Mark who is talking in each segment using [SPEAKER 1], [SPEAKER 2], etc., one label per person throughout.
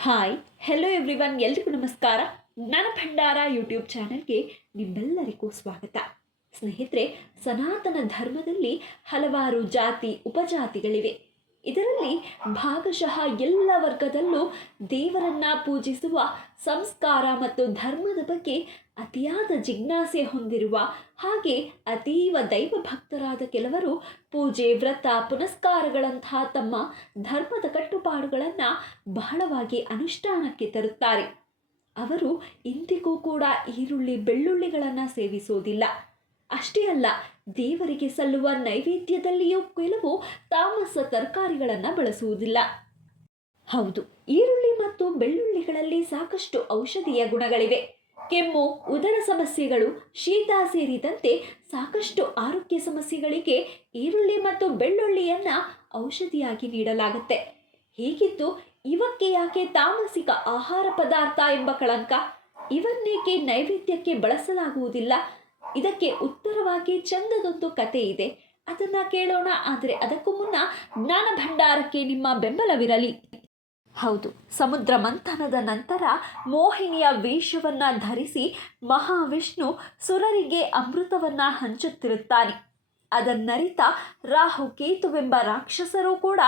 [SPEAKER 1] Hi hello everyone ಎಲ್ರಿಗೂ ನಮಸ್ಕಾರ. ನನ್ನ ಭಂಡಾರ ಯೂಟ್ಯೂಬ್ ಚಾನಲ್ಗೆ ನಿಮ್ಮೆಲ್ಲರಿಗೂ ಸ್ವಾಗತ. ಸ್ನೇಹಿತರೆ, ಸನಾತನ ಧರ್ಮದಲ್ಲಿ ಹಲವಾರು ಜಾತಿ, ಉಪಜಾತಿಗಳಿವೆ. ಇದರಲ್ಲಿ ಭಾಗಶಃ ಎಲ್ಲ ವರ್ಗದಲ್ಲೂ ದೇವರನ್ನ ಪೂಜಿಸುವ ಸಂಸ್ಕಾರ ಮತ್ತು ಧರ್ಮದ ಬಗ್ಗೆ ಅತಿಯಾದ ಜಿಜ್ಞಾಸೆ ಹೊಂದಿರುವ ಹಾಗೆ ಅತೀವ ದೈವ ಭಕ್ತರಾದ ಕೆಲವರು ಪೂಜೆ, ವ್ರತ, ಪುನಸ್ಕಾರಗಳಂತಹ ತಮ್ಮ ಧರ್ಮದ ಕಟ್ಟುಪಾಡುಗಳನ್ನು ಬಹಳವಾಗಿ ಅನುಷ್ಠಾನಕ್ಕೆ ತರುತ್ತಾರೆ. ಅವರು ಇಂದಿಗೂ ಕೂಡ ಈರುಳ್ಳಿ, ಬೆಳ್ಳುಳ್ಳಿಗಳನ್ನು ಸೇವಿಸೋದಿಲ್ಲ ಅಷ್ಟೇ ಅಲ್ಲ ದೇವರಿಗೆ ಸಲ್ಲುವ ನೈವೇದ್ಯದಲ್ಲಿಯೂ ಕೆಲವು ತಾಮಸ ತರಕಾರಿಗಳನ್ನು ಬಳಸುವುದಿಲ್ಲ. ಹೌದು, ಈರುಳ್ಳಿ ಮತ್ತು ಬೆಳ್ಳುಳ್ಳಿಗಳಲ್ಲಿ ಸಾಕಷ್ಟು ಔಷಧೀಯ ಗುಣಗಳಿವೆ. ಕೆಮ್ಮು, ಉದರ ಸಮಸ್ಯೆಗಳು, ಶೀತ ಸೇರಿದಂತೆ ಸಾಕಷ್ಟು ಆರೋಗ್ಯ ಸಮಸ್ಯೆಗಳಿಗೆ ಈರುಳ್ಳಿ ಮತ್ತು ಬೆಳ್ಳುಳ್ಳಿಯನ್ನು ಔಷಧಿಯಾಗಿ ನೀಡಲಾಗುತ್ತೆ. ಹೀಗಿದ್ದು ಇವಕ್ಕೆ ಯಾಕೆ ತಾಮಸಿಕ ಆಹಾರ ಪದಾರ್ಥ ಎಂಬ ಕಳಂಕ? ಇವನ್ನೇಕೆ ನೈವೇದ್ಯಕ್ಕೆ ಬಳಸಲಾಗುವುದಿಲ್ಲ? ಇದಕ್ಕೆ ಉತ್ತರವಾಗಿ ಚಂದದೊಂದು ಕತೆ ಇದೆ. ಅದನ್ನ ಕೇಳೋಣ. ಆದರೆ ಅದಕ್ಕೂ ಮುನ್ನ ಜ್ಞಾನ ಭಂಡಾರಕ್ಕೆ ನಿಮ್ಮ ಬೆಂಬಲವಿರಲಿ. ಹೌದು, ಸಮುದ್ರ ಮಂಥನದ ನಂತರ ಮೋಹಿನಿಯ ವೇಷವನ್ನ ಧರಿಸಿ ಮಹಾವಿಷ್ಣು ಸುರರಿಗೆ ಅಮೃತವನ್ನ ಹಂಚುತ್ತಿರುತ್ತಾನೆ. ಅದನ್ನರಿತ ರಾಹು ಕೇತುವೆಂಬ ರಾಕ್ಷಸರು ಕೂಡ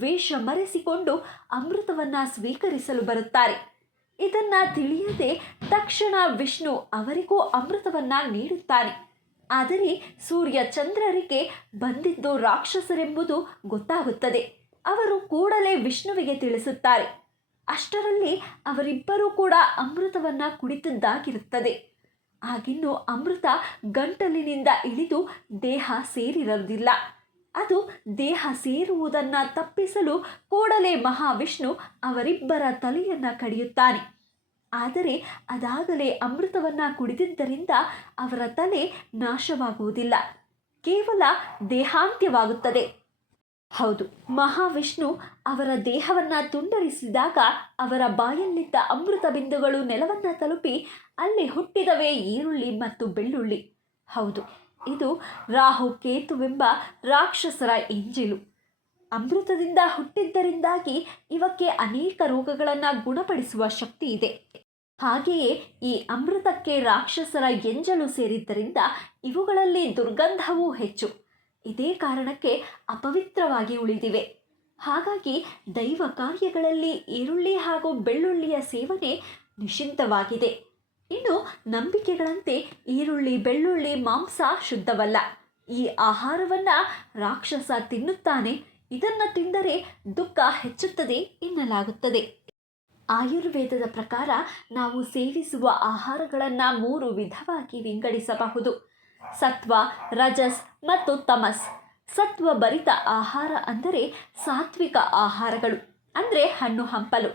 [SPEAKER 1] ವೇಷ ಮರೆಸಿಕೊಂಡು ಅಮೃತವನ್ನ ಸ್ವೀಕರಿಸಲು ಬರುತ್ತಾರೆ. ಇದನ್ನ ತಿಳಿಯದೆ ತಕ್ಷಣ ವಿಷ್ಣು ಅವರಿಗೂ ಅಮೃತವನ್ನ ನೀಡುತ್ತಾನೆ. ಆದರೆ ಸೂರ್ಯ ಚಂದ್ರರಿಗೆ ಬಂದಿದ್ದು ರಾಕ್ಷಸರೆಂಬುದು ಗೊತ್ತಾಗುತ್ತದೆ. ಅವರು ಕೂಡಲೇ ವಿಷ್ಣುವಿಗೆ ತಿಳಿಸುತ್ತಾರೆ. ಅಷ್ಟರಲ್ಲಿ ಅವರಿಬ್ಬರೂ ಕೂಡ ಅಮೃತವನ್ನ ಕುಡಿತದ್ದಾಗಿರುತ್ತದೆ. ಆಗಿನ್ನು ಅಮೃತ ಗಂಟಲಿನಿಂದ ಇಳಿದು ದೇಹ ಸೇರಿರಲಿಲ್ಲ ಅದು ದೇಹ ಸೇರುವುದನ್ನು ತಪ್ಪಿಸಲು ಕೂಡಲೇ ಮಹಾವಿಷ್ಣು ಅವರಿಬ್ಬರ ತಲೆಯನ್ನು ಕಡಿಯುತ್ತಾನೆ. ಆದರೆ ಅದಾಗಲೇ ಅಮೃತವನ್ನ ಕುಡಿದಿದ್ದರಿಂದ ಅವರ ತಲೆ ನಾಶವಾಗುವುದಿಲ್ಲ. ಕೇವಲ ದೇಹಾಂತ್ಯವಾಗುತ್ತದೆ. ಹೌದು, ಮಹಾವಿಷ್ಣು ಅವರ ದೇಹವನ್ನ ತುಂಡರಿಸಿದಾಗ ಅವರ ಬಾಯಲ್ಲಿದ್ದ ಅಮೃತ ಬಿಂದುಗಳು ನೆಲವನ್ನು ತಲುಪಿ, ಅಲ್ಲಿ ಹುಟ್ಟಿದವೇ ಈರುಳ್ಳಿ ಮತ್ತು ಬೆಳ್ಳುಳ್ಳಿ. ಹೌದು ಇದು ರಾಹು ಕೇತುವೆಂಬ ರಾಕ್ಷಸರ ಎಂಜಿಲು. ಅಮೃತದಿಂದ ಹುಟ್ಟಿದ್ದರಿಂದಾಗಿ ಇವಕ್ಕೆ ಅನೇಕ ರೋಗಗಳನ್ನು ಗುಣಪಡಿಸುವ ಶಕ್ತಿ ಇದೆ. ಹಾಗೆಯೇ ಈ ಅಮೃತಕ್ಕೆ ರಾಕ್ಷಸರ ಎಂಜಲು ಸೇರಿದ್ದರಿಂದ ಇವುಗಳಲ್ಲಿ ದುರ್ಗಂಧವೂ ಹೆಚ್ಚು. ಇದೇ ಕಾರಣಕ್ಕೆ ಅಪವಿತ್ರವಾಗಿ ಉಳಿದಿವೆ. ಹಾಗಾಗಿ ದೈವ ಕಾರ್ಯಗಳಲ್ಲಿ ಈರುಳ್ಳಿ ಹಾಗೂ ಬೆಳ್ಳುಳ್ಳಿಯ ಸೇವನೆ ನಿಷಿದ್ಧವಾಗಿದೆ. ಇನ್ನು ನಂಬಿಕೆಗಳಂತೆ ಈರುಳ್ಳಿ, ಬೆಳ್ಳುಳ್ಳಿ, ಮಾಂಸ ಶುದ್ಧವಲ್ಲ. ಈ ಆಹಾರವನ್ನು ರಾಕ್ಷಸ ತಿನ್ನುತ್ತಾನೆ. ಇದನ್ನು ತಿಂದರೆ ದುಃಖ ಹೆಚ್ಚುತ್ತದೆ ಎನ್ನಲಾಗುತ್ತದೆ. ಆಯುರ್ವೇದದ ಪ್ರಕಾರ ನಾವು ಸೇವಿಸುವ ಆಹಾರಗಳನ್ನು ಮೂರು ವಿಧವಾಗಿ ವಿಂಗಡಿಸಬಹುದು. ಸತ್ವ, ರಜಸ್ ಮತ್ತು ತಮಸ್. ಸತ್ವ ಭರಿತ ಆಹಾರ ಅಂದರೆ ಸಾತ್ವಿಕ ಆಹಾರಗಳು, ಅಂದರೆ ಹಣ್ಣು ಹಂಪಲು.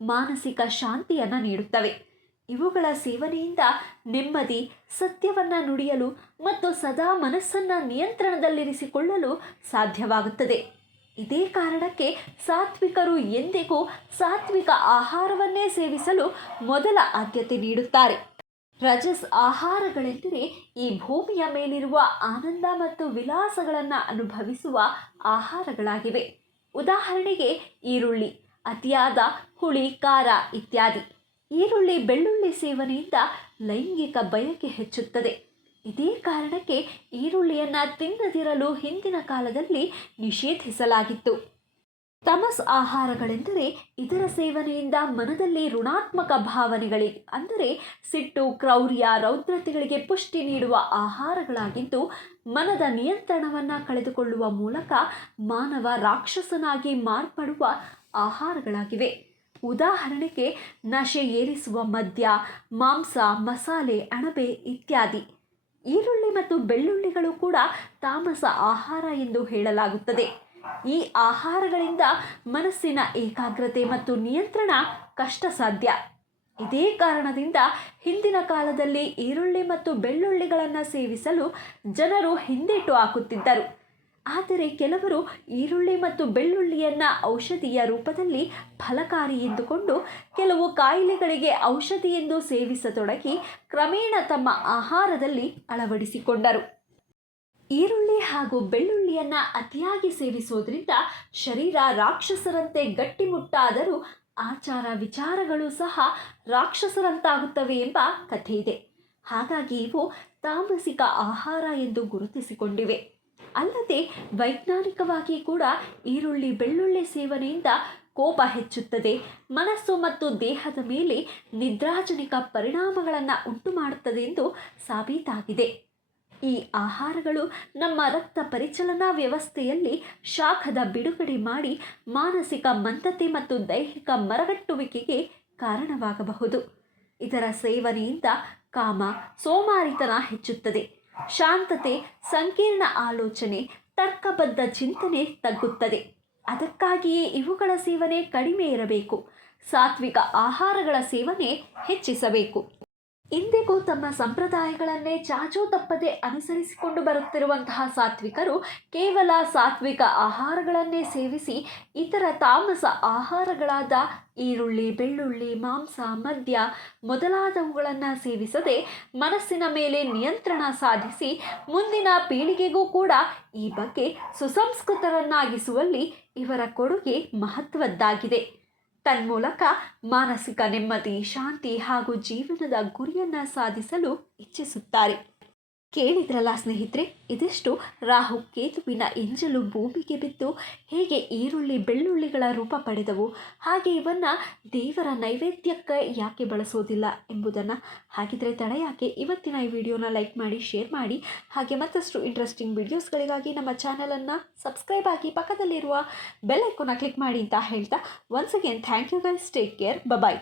[SPEAKER 1] ಮಾನಸಿಕ ಶಾಂತಿಯನ್ನು ನೀಡುತ್ತವೆ. ಇವುಗಳ ಸೇವನೆಯಿಂದ ನೆಮ್ಮದಿ, ಸತ್ಯವನ್ನು ನುಡಿಯಲು ಮತ್ತು ಸದಾ ಮನಸ್ಸನ್ನು ನಿಯಂತ್ರಣದಲ್ಲಿರಿಸಿಕೊಳ್ಳಲು ಸಾಧ್ಯವಾಗುತ್ತದೆ. ಇದೇ ಕಾರಣಕ್ಕೆ ಸಾತ್ವಿಕರು ಎಂದಿಗೂ ಸಾತ್ವಿಕ ಆಹಾರವನ್ನೇ ಸೇವಿಸಲು ಮೊದಲ ಆದ್ಯತೆ ನೀಡುತ್ತಾರೆ. ರಜಸ್ ಆಹಾರಗಳೆಂದರೆ ಈ ಭೂಮಿಯ ಮೇಲಿರುವ ಆನಂದ ಮತ್ತು ವಿಲಾಸಗಳನ್ನು ಅನುಭವಿಸುವ ಆಹಾರಗಳಾಗಿವೆ. ಉದಾಹರಣೆಗೆ ಈರುಳ್ಳಿ, ಅತಿಯಾದ ಹುಳಿ, ಖಾರ ಇತ್ಯಾದಿ. ಈರುಳ್ಳಿ, ಬೆಳ್ಳುಳ್ಳಿ ಸೇವನೆಯಿಂದ ಲೈಂಗಿಕ ಬಯಕೆ ಹೆಚ್ಚುತ್ತದೆ. ಇದೇ ಕಾರಣಕ್ಕೆ ಈರುಳ್ಳಿಯನ್ನು ತಿನ್ನದಿರಲು ಹಿಂದಿನ ಕಾಲದಲ್ಲಿ ನಿಷೇಧಿಸಲಾಗಿತ್ತು. ತಮಸ್ ಆಹಾರಗಳೆಂದರೆ ಇದರ ಸೇವನೆಯಿಂದ ಮನದಲ್ಲಿ ಋಣಾತ್ಮಕ ಭಾವನೆಗಳಿಗೆ, ಅಂದರೆ ಸಿಟ್ಟು, ಕ್ರೌರ್ಯ, ರೌದ್ರತೆಗಳಿಗೆ ಪುಷ್ಟಿ ನೀಡುವ ಆಹಾರಗಳಾಗಿದ್ದು, ಮನದ ನಿಯಂತ್ರಣವನ್ನು ಕಳೆದುಕೊಳ್ಳುವ ಮೂಲಕ ಮಾನವ ರಾಕ್ಷಸನಾಗಿ ಮಾರ್ಪಡುವ ಆಹಾರಗಳಾಗಿವೆ. ಉದಾಹರಣೆಗೆ ನಶೆ ಏರಿಸುವ ಮದ್ಯ, ಮಾಂಸ, ಮಸಾಲೆ, ಅಣಬೆ ಇತ್ಯಾದಿ. ಈರುಳ್ಳಿ ಮತ್ತು ಬೆಳ್ಳುಳ್ಳಿಗಳು ಕೂಡ ತಾಮಸ ಆಹಾರ ಎಂದು ಹೇಳಲಾಗುತ್ತದೆ. ಈ ಆಹಾರಗಳಿಂದ ಮನಸ್ಸಿನ ಏಕಾಗ್ರತೆ ಮತ್ತು ನಿಯಂತ್ರಣ ಕಷ್ಟ ಸಾಧ್ಯ ಇದೇ ಕಾರಣದಿಂದ ಹಿಂದಿನ ಕಾಲದಲ್ಲಿ ಈರುಳ್ಳಿ ಮತ್ತು ಬೆಳ್ಳುಳ್ಳಿಗಳನ್ನು ಸೇವಿಸಲು ಜನರು ಹಿಂದೇಟು ಹಾಕುತ್ತಿದ್ದರು. ಆದರೆ ಕೆಲವರು ಈರುಳ್ಳಿ ಮತ್ತು ಬೆಳ್ಳುಳ್ಳಿಯನ್ನು ಔಷಧಿಯ ರೂಪದಲ್ಲಿ ಫಲಕಾರಿ ಎಂದುಕೊಂಡು ಕೆಲವು ಕಾಯಿಲೆಗಳಿಗೆ ಔಷಧಿ ಎಂದು ಸೇವಿಸತೊಡಗಿ ಕ್ರಮೇಣ ತಮ್ಮ ಆಹಾರದಲ್ಲಿ ಅಳವಡಿಸಿಕೊಂಡರು. ಈರುಳ್ಳಿ ಹಾಗೂ ಬೆಳ್ಳುಳ್ಳಿಯನ್ನು ಅತಿಯಾಗಿ ಸೇವಿಸೋದ್ರಿಂದ ಶರೀರ ರಾಕ್ಷಸರಂತೆ ಗಟ್ಟಿಮುಟ್ಟಾದರೂ ಆಚಾರ ವಿಚಾರಗಳು ಸಹ ರಾಕ್ಷಸರಂತಾಗುತ್ತವೆ ಎಂಬ ಕಥೆ ಇದೆ ಹಾಗಾಗಿ ಇವು ತಾಮಸಿಕ ಆಹಾರ ಎಂದು ಗುರುತಿಸಿಕೊಂಡಿವೆ. ಅಲ್ಲದೆ ವೈಜ್ಞಾನಿಕವಾಗಿ ಕೂಡ ಈರುಳ್ಳಿ, ಬೆಳ್ಳುಳ್ಳಿ ಸೇವನೆಯಿಂದ ಕೋಪ ಹೆಚ್ಚುತ್ತದೆ. ಮನಸ್ಸು ಮತ್ತು ದೇಹದ ಮೇಲೆ ನಿದ್ರಾಜನಿಕ ಪರಿಣಾಮಗಳನ್ನು ಉಂಟು ಮಾಡುತ್ತದೆ ಎಂದು ಸಾಬೀತಾಗಿದೆ. ಈ ಆಹಾರಗಳು ನಮ್ಮ ರಕ್ತ ಪರಿಚಲನಾ ವ್ಯವಸ್ಥೆಯಲ್ಲಿ ಶಾಖದ ಬಿಡುಗಡೆ ಮಾಡಿ ಮಾನಸಿಕ ಮಂದತೆ ಮತ್ತು ದೈಹಿಕ ಮರಗಟ್ಟುವಿಕೆಗೆ ಕಾರಣವಾಗಬಹುದು. ಇದರ ಸೇವನೆಯಿಂದ ಕಾಮ ಸೋಮಾರಿತನ ಹೆಚ್ಚುತ್ತದೆ. ಶಾಂತತೆ, ಸಂಕೀರ್ಣ ಆಲೋಚನೆ, ತರ್ಕಬದ್ಧ ಚಿಂತನೆ ತಗ್ಗುತ್ತದೆ. ಅದಕ್ಕಾಗಿಯೇ ಇವುಗಳ ಸೇವನೆ ಕಡಿಮೆ ಇರಬೇಕು. ಸಾತ್ವಿಕ ಆಹಾರಗಳ ಸೇವನೆ ಹೆಚ್ಚಿಸಬೇಕು. ಇಂದಿಗೂ ತಮ್ಮ ಸಂಪ್ರದಾಯಗಳನ್ನೇ ಚಾಚೂ ತಪ್ಪದೆ ಅನುಸರಿಸಿಕೊಂಡು ಬರುತ್ತಿರುವಂತಹ ಸಾತ್ವಿಕರು ಕೇವಲ ಸಾತ್ವಿಕ ಆಹಾರಗಳನ್ನೇ ಸೇವಿಸಿ ಇತರ ತಾಮಸ ಆಹಾರಗಳಾದ ಈರುಳ್ಳಿ, ಬೆಳ್ಳುಳ್ಳಿ, ಮಾಂಸ, ಮದ್ಯ ಮೊದಲಾದವುಗಳನ್ನು ಸೇವಿಸದೆ ಮನಸ್ಸಿನ ಮೇಲೆ ನಿಯಂತ್ರಣ ಸಾಧಿಸಿ ಮುಂದಿನ ಪೀಳಿಗೆಗೂ ಕೂಡ ಈ ಬಗ್ಗೆ ಸುಸಂಸ್ಕೃತರನ್ನಾಗಿಸುವಲ್ಲಿ ಇವರ ಕೊಡುಗೆ ಮಹತ್ವದ್ದಾಗಿದೆ. ತನ್ಮೂಲಕ ಮಾನಸಿಕ ನೆಮ್ಮದಿ ಶಾಂತಿ ಹಾಗೂ ಜೀವನದ ಗುರಿಯನ್ನು ಸಾಧಿಸಲು ಇಚ್ಛಿಸುತ್ತಾರೆ. ಕೇಳಿದ್ರಲ್ಲ ಸ್ನೇಹಿತರೆ, ಇದಿಷ್ಟು ರಾಹು, ಕೇತುವಿನ ಎಂಜಲು ಭೂಮಿಗೆ ಬಿದ್ದು ಹೇಗೆ ಈರುಳ್ಳಿ, ಬೆಳ್ಳುಳ್ಳಿಗಳ ರೂಪ ಪಡೆದವು, ಹಾಗೆ ಇವನ್ನು ದೇವರ ನೈವೇದ್ಯಕ್ಕೆ ಯಾಕೆ ಬಳಸೋದಿಲ್ಲ ಎಂಬುದನ್ನು ಹಾಗಿದ್ರೆ ತಡ ಯಾಕೆ? ಇವತ್ತಿನ ಈ ವಿಡಿಯೋನ ಲೈಕ್ ಮಾಡಿ, ಶೇರ್ ಮಾಡಿ, ಹಾಗೆ ಮತ್ತಷ್ಟು ಇಂಟ್ರೆಸ್ಟಿಂಗ್ ವಿಡಿಯೋಸ್ಗಳಿಗಾಗಿ ನಮ್ಮ ಚಾನಲನ್ನು ಸಬ್ಸ್ಕ್ರೈಬ್ ಆಗಿ ಪಕ್ಕದಲ್ಲಿರುವ ಬೆಲ್ ಐಕೋನ ಕ್ಲಿಕ್ ಮಾಡಿ ಅಂತ ಹೇಳ್ತಾ once again thank you guys take care bye